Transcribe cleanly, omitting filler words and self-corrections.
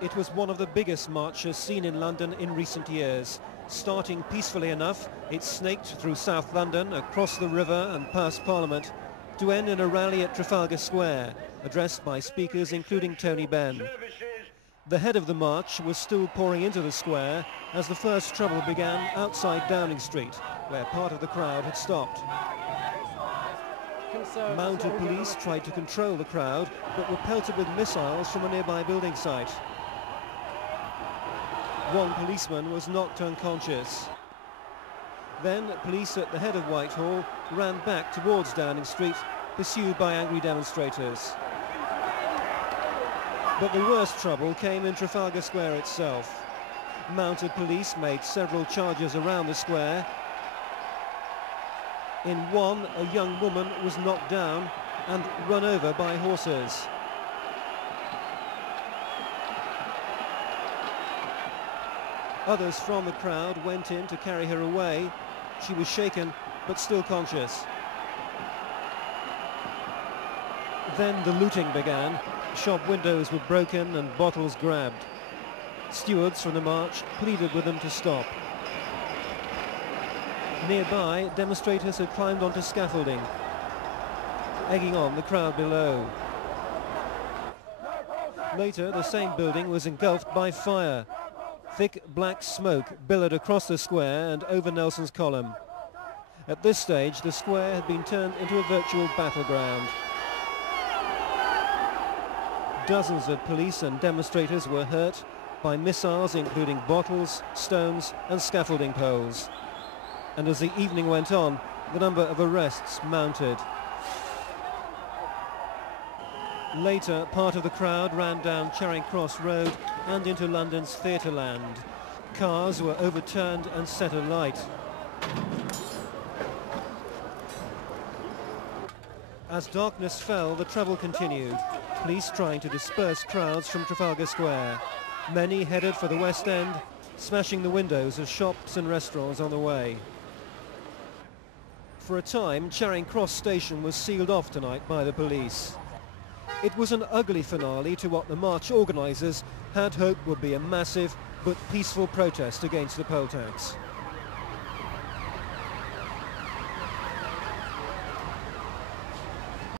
It was one of the biggest marches seen in London in recent years. Starting peacefully enough, it snaked through South London, across the river and past Parliament, to end in a rally at Trafalgar Square, addressed by speakers including Tony Benn. The head of the march was still pouring into the square as the first trouble began outside Downing Street, where part of the crowd had stopped. Mounted police tried to control the crowd, but were pelted with missiles from a nearby building site. One policeman was knocked unconscious. Then police at the head of Whitehall ran back towards Downing Street, pursued by angry demonstrators. But the worst trouble came in Trafalgar Square itself. Mounted police made several charges around the square. In one, a young woman was knocked down and run over by horses. Others from the crowd went in to carry her away. She was shaken, but still conscious. Then the looting began. Shop windows were broken and bottles grabbed. Stewards from the march pleaded with them to stop. Nearby, demonstrators had climbed onto scaffolding, egging on the crowd below. Later, the same building was engulfed by fire. Thick black smoke billowed across the square and over Nelson's Column. At this stage, the square had been turned into a virtual battleground. Dozens of police and demonstrators were hurt by missiles including bottles, stones and scaffolding poles. And as the evening went on, the number of arrests mounted. Later, part of the crowd ran down Charing Cross Road and into London's Theatreland. Cars were overturned and set alight. As darkness fell, the trouble continued. Police trying to disperse crowds from Trafalgar Square. Many headed for the West End, smashing the windows of shops and restaurants on the way. For a time, Charing Cross station was sealed off tonight by the police. It was an ugly finale to what the march organisers had hoped would be a massive but peaceful protest against the poll tax.